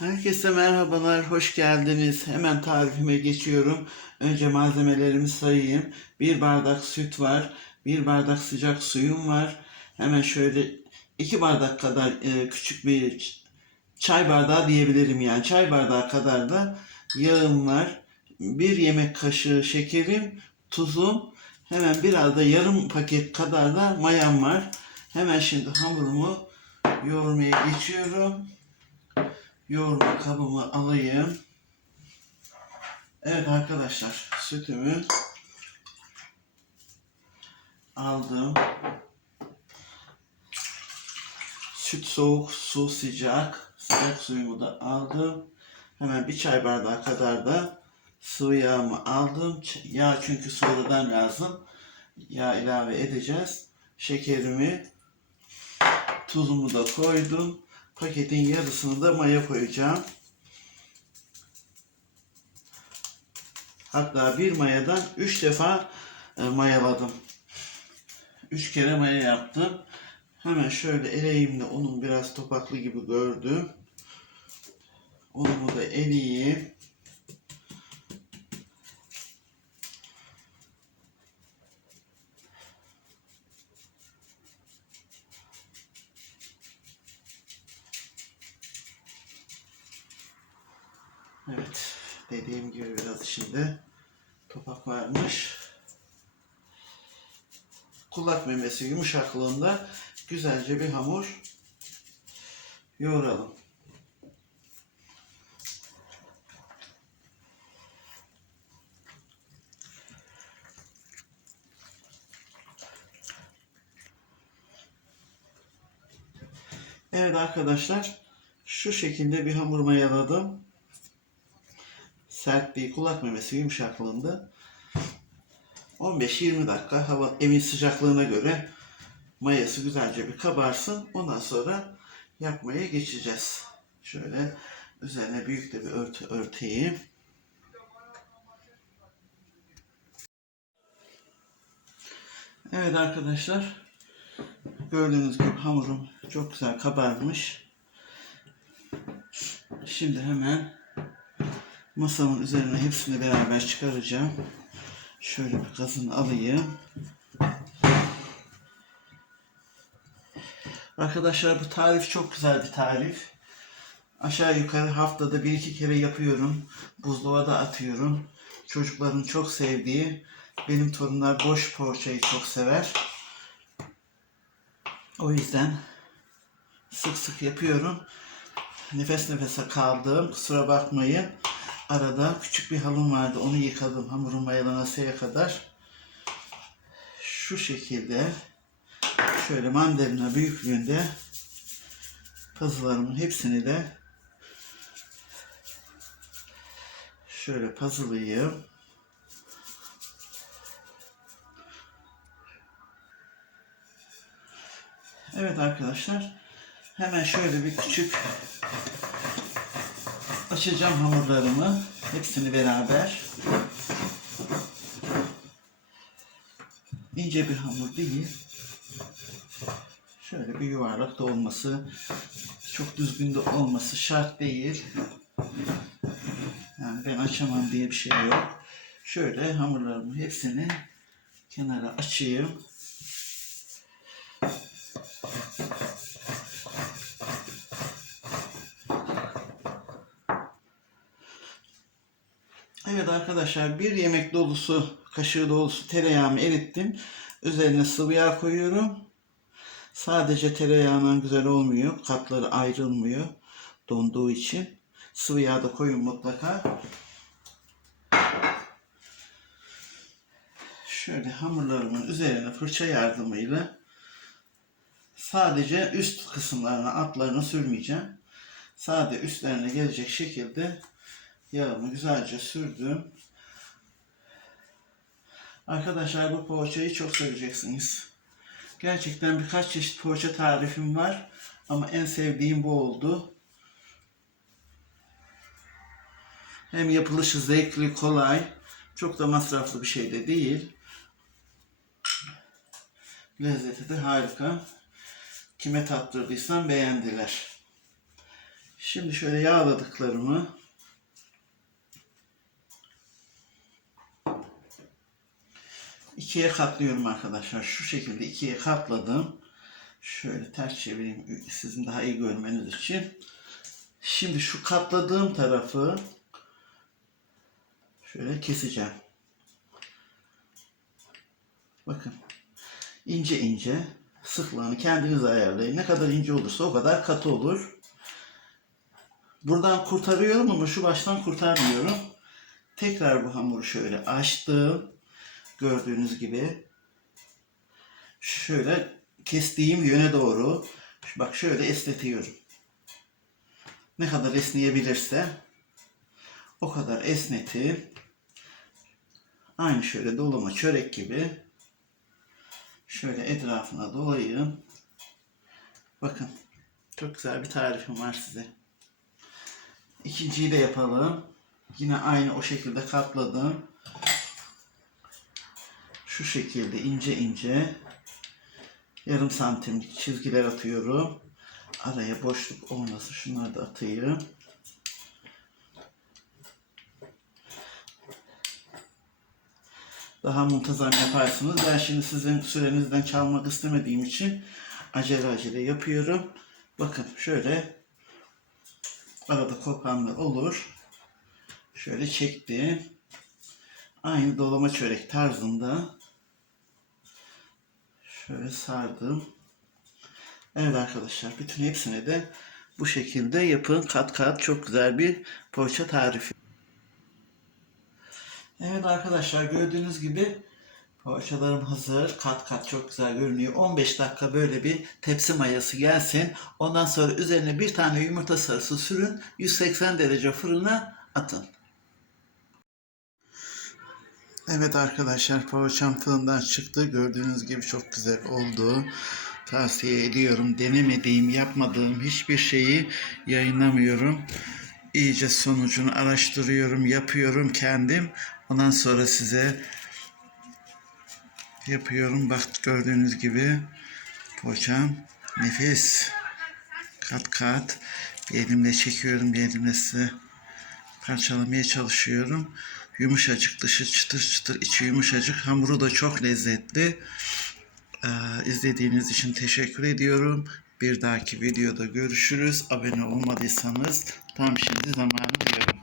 Herkese merhabalar, hoş geldiniz. Hemen tarifime geçiyorum. Önce malzemelerimi sayayım. Bir bardak süt var, bir bardak sıcak suyum var. Hemen şöyle iki bardak kadar e, küçük bir çay bardağı diyebilirim yani. Çay bardağı kadar da yağım var. Bir yemek kaşığı şekerim, tuzum. Hemen biraz da yarım paket kadar da mayam var. Hemen şimdi hamurumu yoğurmaya geçiyorum. Yoğurma kabımı alayım. Evet arkadaşlar sütümü aldım. Süt soğuk, su sıcak. Sıcak suyumu da aldım. Hemen bir çay bardağı kadar da sıvı yağımı aldım. Yağ çünkü sonradan lazım. Yağ ilave edeceğiz. Şekerimi, tuzumu da koydum. Paketin yarısını da maya koyacağım. Hatta bir mayadan üç defa e, mayaladım. Üç kere maya yaptım. Hemen şöyle eleğimle unum biraz topaklı gibi gördüm. Unumu da eleyeyim. Evet, dediğim gibi biraz içinde topak varmış. Kulak memesi yumuşaklığında güzelce bir hamur yoğuralım. Evet arkadaşlar, şu şekilde bir hamur mayaladım sertliği, kulak memesi yumuşaklığında 15-20 dakika hava evin sıcaklığına göre mayası güzelce bir kabarsın. Ondan sonra yapmaya geçeceğiz. Şöyle üzerine büyük de bir örtü örteyim. Evet arkadaşlar gördüğünüz gibi hamurum çok güzel kabarmış. Şimdi hemen Masamın üzerine hepsini beraber çıkaracağım. Şöyle bir kazını alayım. Arkadaşlar bu tarif çok güzel bir tarif. Aşağı yukarı haftada bir iki kere yapıyorum. Buzluğa atıyorum. Çocukların çok sevdiği, benim torunlar boş poğaçayı çok sever. O yüzden sık sık yapıyorum. Nefes nefese kaldım. Kusura bakmayın. Arada küçük bir halım vardı. Onu yıkadım hamurun mayalanasıya kadar. Şu şekilde şöyle mandalina büyüklüğünde puzzle'larımın hepsini de şöyle puzzle'layayım. Evet arkadaşlar hemen şöyle bir küçük açacağım hamurlarımı. Hepsini beraber. İnce bir hamur değil. Şöyle bir yuvarlak da olması, çok düzgün de olması şart değil. Yani ben açamam diye bir şey yok. Şöyle hamurlarımı hepsini kenara açayım. Evet arkadaşlar bir yemek dolusu kaşığı dolusu tereyağımı erittim. Üzerine sıvı yağ koyuyorum. Sadece tereyağından güzel olmuyor. Katları ayrılmıyor donduğu için. Sıvı yağ da koyun mutlaka. Şöyle hamurlarımın üzerine fırça yardımıyla sadece üst kısımlarına altlarına sürmeyeceğim. Sade üstlerine gelecek şekilde Yağımı güzelce sürdüm. Arkadaşlar bu poğaçayı çok seveceksiniz. Gerçekten birkaç çeşit poğaça tarifim var. Ama en sevdiğim bu oldu. Hem yapılışı zevkli, kolay. Çok da masraflı bir şey de değil. Lezzeti de harika. Kime tattırdıysam beğendiler. Şimdi şöyle yağladıklarımı ikiye katlıyorum arkadaşlar. Şu şekilde ikiye katladım. Şöyle ters çevireyim sizin daha iyi görmeniz için. Şimdi şu katladığım tarafı şöyle keseceğim. Bakın. ince ince sıklığını kendiniz ayarlayın. Ne kadar ince olursa o kadar katı olur. Buradan kurtarıyorum ama şu baştan kurtarmıyorum. Tekrar bu hamuru şöyle açtım. Gördüğünüz gibi. Şöyle kestiğim yöne doğru. Bak şöyle esnetiyorum. Ne kadar esneyebilirse o kadar esnetip aynı şöyle dolama çörek gibi şöyle etrafına dolayın. Bakın çok güzel bir tarifim var size. İkinciyi de yapalım. Yine aynı o şekilde katladım. Şu şekilde ince ince yarım santimlik çizgiler atıyorum. Araya boşluk olmasın. Şunları da atayım. Daha muntazam yaparsınız. Ben şimdi sizin sürenizden çalmak istemediğim için acele acele yapıyorum. Bakın şöyle arada kopanlar olur. Şöyle çektim. Aynı dolama çörek tarzında şöyle sardım. Evet arkadaşlar bütün hepsini de bu şekilde yapın. Kat kat çok güzel bir poğaça tarifi. Evet arkadaşlar gördüğünüz gibi poğaçalarım hazır. Kat kat çok güzel görünüyor. 15 dakika böyle bir tepsi mayası gelsin. Ondan sonra üzerine bir tane yumurta sarısı sürün. 180 derece fırına atın. Evet arkadaşlar poğaçam fırından çıktı. Gördüğünüz gibi çok güzel oldu. Tavsiye ediyorum. Denemediğim, yapmadığım hiçbir şeyi yayınlamıyorum. İyice sonucunu araştırıyorum, yapıyorum kendim. Ondan sonra size yapıyorum. Bak gördüğünüz gibi poğaçam nefis. Kat kat. Bir elimle çekiyorum, bir elimle size parçalamaya çalışıyorum. Yumuşacık, dışı çıtır çıtır, içi yumuşacık. Hamuru da çok lezzetli. Ee, izlediğiniz için teşekkür ediyorum. Bir dahaki videoda görüşürüz. Abone olmadıysanız tam şimdi zamanı diyorum.